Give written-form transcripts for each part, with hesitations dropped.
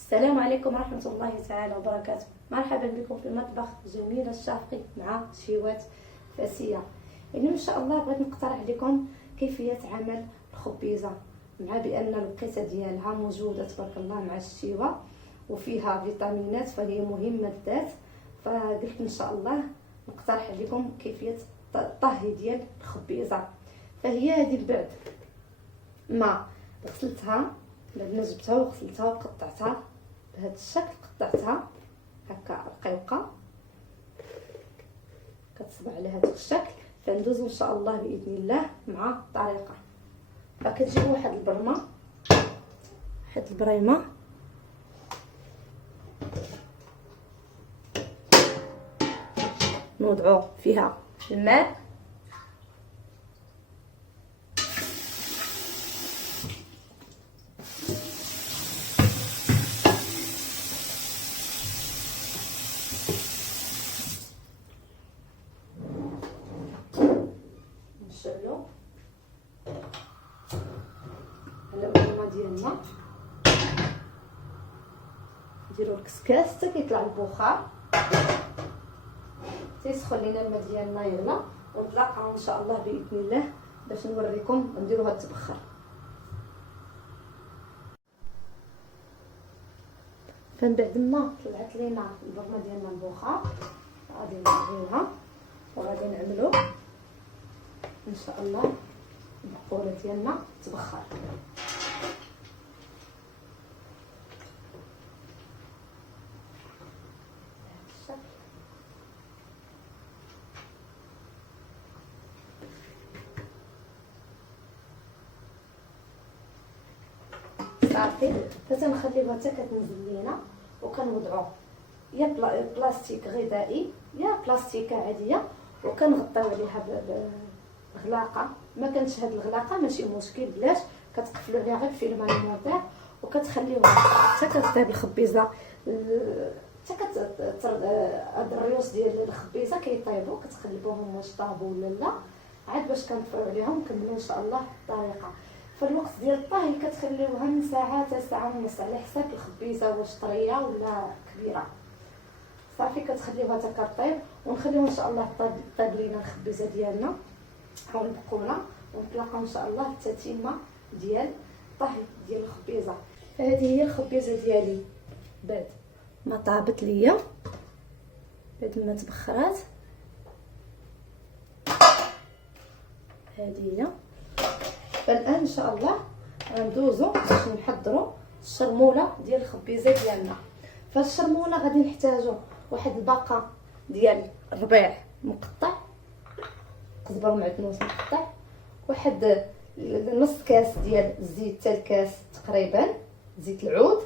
السلام عليكم ورحمة الله تعالى وبركاته. مرحبا بكم في مطبخ جميلة الشافقي مع شيوات فاسية. اليوم ان شاء الله بغيت نقترح لكم كيفية عمل الخبيزة، مع بان الوقيته ديالها موجودة تبارك الله مع الشيوة وفيها فيتامينات فهي مهمة للذات. فقلت ان شاء الله نقترح لكم كيفية الطهي ديال الخبيزة. فهي هذه بعد ما غسلتها، بعد ما جبتها وغسلتها وقطعتها بهذا الشكل، قطعتها هكا رقيقه كتصبح على هذا الشكل. فندوزو ان شاء الله باذن الله مع الطريقه. فكتجيب واحد البرمه، واحد البريمه نوضعو فيها الماء، نشعلو على البرمه ديالنا، نديرو الكسكاس حتى كيطلع البخار، تيسخن لينا الماء ديالنا. يلا ونتلاقاو ان شاء الله باذن الله باش نوريكم نديرو هاد التبخر. فمن بعد ما طلعت لينا البرمه ديالنا البخار غادي نغليوها وغادي نعملو ان شاء الله البقوله ديالنا تبخر. صافي فتنخليوها حتى كتنزل لينا، وكنوضعو يا بلاستيك غذائي يا بلاستيكه عاديه، وكنغطيو عليها بغلاقه. ما كانتش هاد الغلاقه ماشي مشكل، بلاش كتقفلو عليها غير بفيلم المونتير وكتخليوها حتى كطيب الخبيزه، حتى هاد الريوس ديال الخبيزه كيطيبوا، كتقلبوهم واش طابوا ولا لا، عاد باش كنطفيو عليهم ونكملوا ان شاء الله الطريقه. فالوقت ديال الطهي كتخليوها من ساعه حتى ساعه ونص على حساب الخبيزه واش طريه ولا كبيره. صافي كتخليوها حتى كطيب، ونخليو ان شاء الله طيب لينا الخبيزه ديالنا او البقوله، ونتلاقاو ان شاء الله في التتمه ديال الطهي ديال الخبيزه. هذه هي الخبيزه ديالي بعد ما طابت ليا، بعد ما تبخرات. هذه هي. فالان ان شاء الله غندوزو باش نحضروا الشرموله ديال الخبيزه ديالنا. فالشرموله غادي نحتاجو واحد الباقه ديال الربيع مقطع، قزبر ومعدنوس مقطع، واحد نص كاس ديال الزيت حتى الكاس تقريبا زيت العود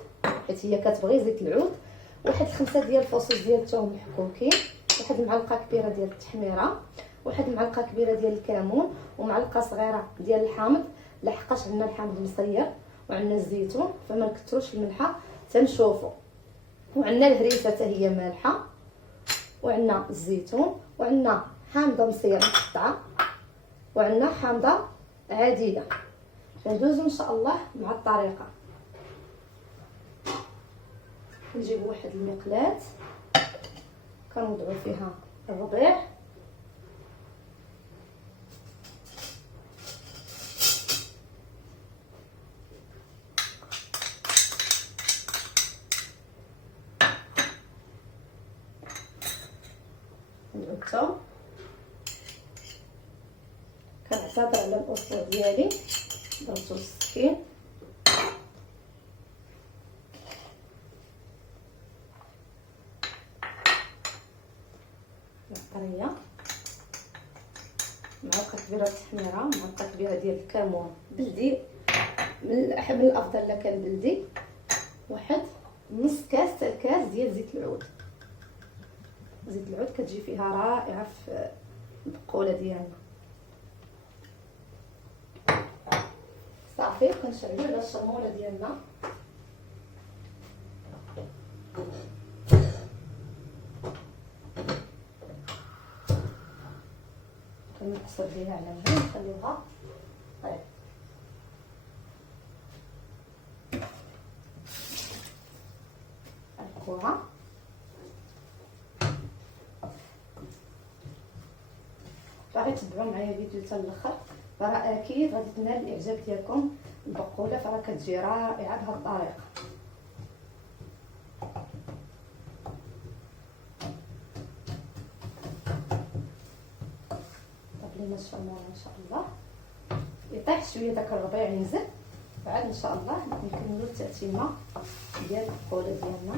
حيت هي كتبغي زيت العود، واحد 5 ديال الفصوص ديال الثوم محكوكين، واحد المعلقه كبيره ديال التحميره، واحد المعلقه كبيره ديال الكمون، ومعلقه صغيره ديال الحامض لحقاش عندنا الحامض مصير وعندنا الزيتون فما نكثروش الملحه تنشوفوا، وعندنا الهريسه حتى هي مالحه، وعندنا الزيتون، وعندنا حامضه مصيره مقطعه، وعندنا حامضه عاديه. ندوزو ان شاء الله مع الطريقه. نجيب واحد المقلاة كنوضعو فيها الربيع، الثوم. كنعتذر على الاصبع ديالي ضربتو بالسكين. الطريه، معلقه كبيره التحميره، معلقه كبيره ديال الكمون بلدي، من الافضل الا كان بلدي، واحد نص كاس حتى الكاس ديال زيت العود. زيت العود كتجي فيها رائعه في البقوله ديالنا. صافي كنشعلو على الشرموله ديالنا، كنقصر بها على هنا نخليوها طيب. تشوفوها. باغي تبعوا معايا الفيديو حتى الاخر، فراه اكيد غادي تنال الاعجاب ديالكم البقوله، فراه كتجي رائعه بهذه الطريقه. طبلينا الشموره ان شاء الله يطيح شويه داك الربيع ينزل، بعد ان شاء الله نكملوا التأتيمه ديال البقوله ديالنا.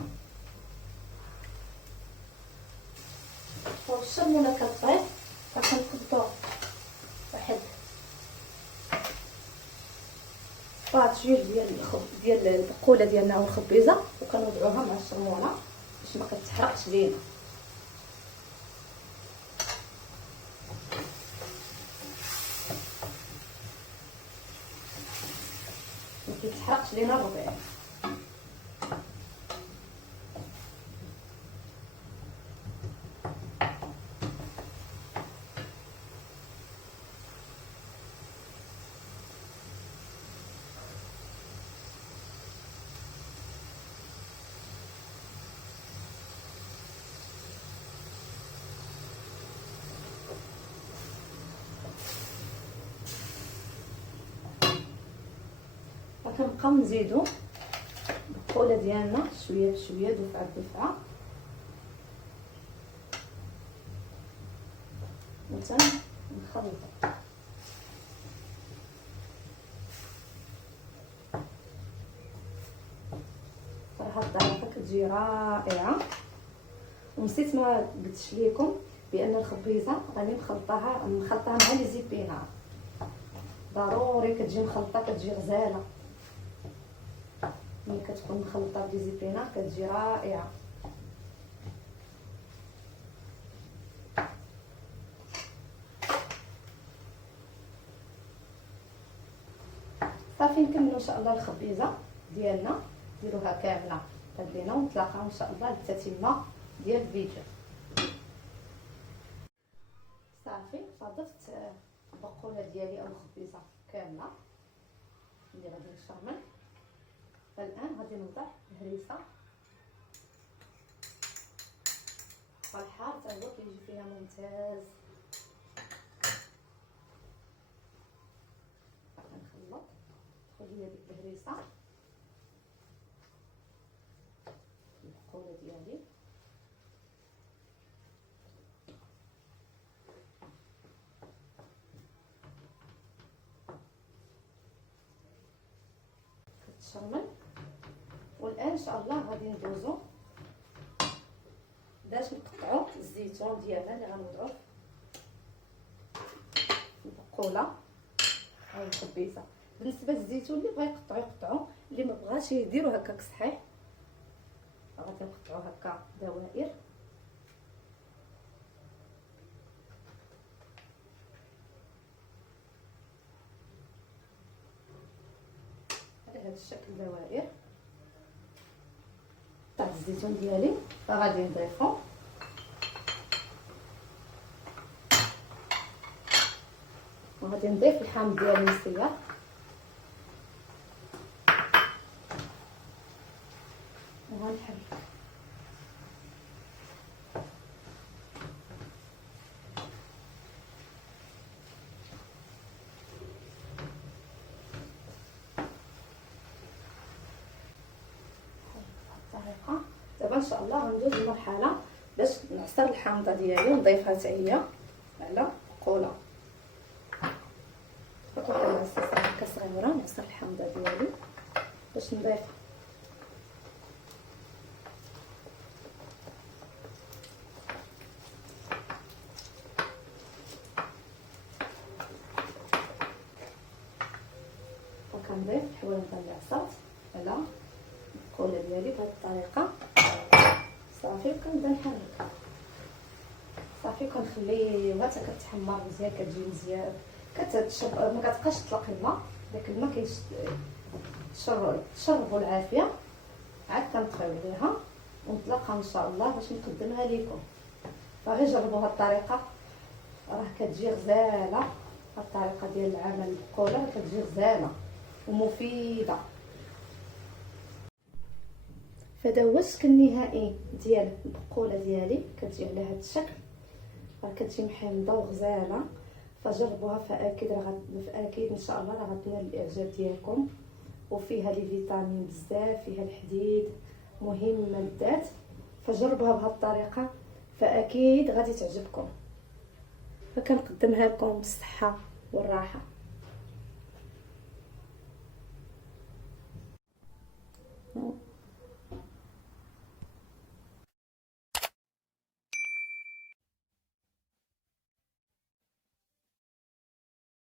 والشمونه كطيب كنقدو واحد باطيل ديال البقوله ديالنا والخبيزه، وكنوضعوها مع الشمونه باش ما كتحرقش لينا. ما كيتحرقش لينا الربيع. كنبقاو نزيدو البقوله ديالنا شويه بشويه، دفعه بدفعه، نخلطو. صراحه الطريقه كتجي رائعه. ونسيت ما قلتش لكم بان الخبيزه راني مخلطاها مع لي زيبينار، ضروري كتجي مخلطه، كتجي غزاله. ملي كتكون مخلطه بلي زيبينار كتجي رائعه. صافي نكملوا ان شاء الله الخبيزه ديالنا، نديروها كامله طبلينا، ونتلاقاو ان شاء الله للتتمه ديال الفيديو. صافي فضفت البقوله ديالي او الخبيزه كامله اللي غادي نشرمل. فالان غادي نوضع الهريسه، والحار حتى هو كيجي فيها ممتاز. نخلط خذي هذيك الهريسه البقوله ديالي، كتشرمل. والان ان شاء الله غادي ندوزو باش نقطعو الزيتون ديالنا اللي غنوضعوه في البقوله او الخبيزه. بالنسبه للزيتون اللي بغا يقطعو، اللي ما بغاش يديرو هكاك صحيح، غادي نقطعو هكا دوائر. على هذا الشكل دوائر. طيب الزيتون ديالي فغادي نضيفو وغادي نضيف الحامض ديالي مسيح، وغنحرك. الطريقه دابا ان شاء الله غندوز للمرحله باش نعصر الحامضه ديالي ونضيفها حتى هي على البقوله. نحط واحد العصاصه هكا صغيره نعصر الحامضه ديالي باش نضيفها. وكنضيف الحوانت اللي عصرت على البقوله ديالي بهذه الطريقه. صافي كنبدا نحرك. صافي كنخليوها حتى كتحمر مزيان، كتجي مزيان، كتشرب، ما كتبقاش تطلق الماء، داك الماء تشربوا العافيه. عاد كنطفيو عليها ونتلاقاو ان شاء الله باش نقدمها لكم. فغير جربوا هاد الطريقه، راه كتجي غزاله. هاد الطريقه ديال العمل البقوله كتجي غزاله ومفيده. في فهذا هو الشكل النهائي ديال البقوله ديالي. كتجي على هذا الشكل، راه كتجي محمضه وغزاله. فجربوها، فاكيد ان شاء الله راه غتنال الاعجاب ديالكم. وفيها لي فيتامين بزاف، فيها الحديد، مهم مادات. فجربوها بهذه الطريقه، فاكيد غادي تعجبكم. فكنقدمها لكم بالصحه والراحه.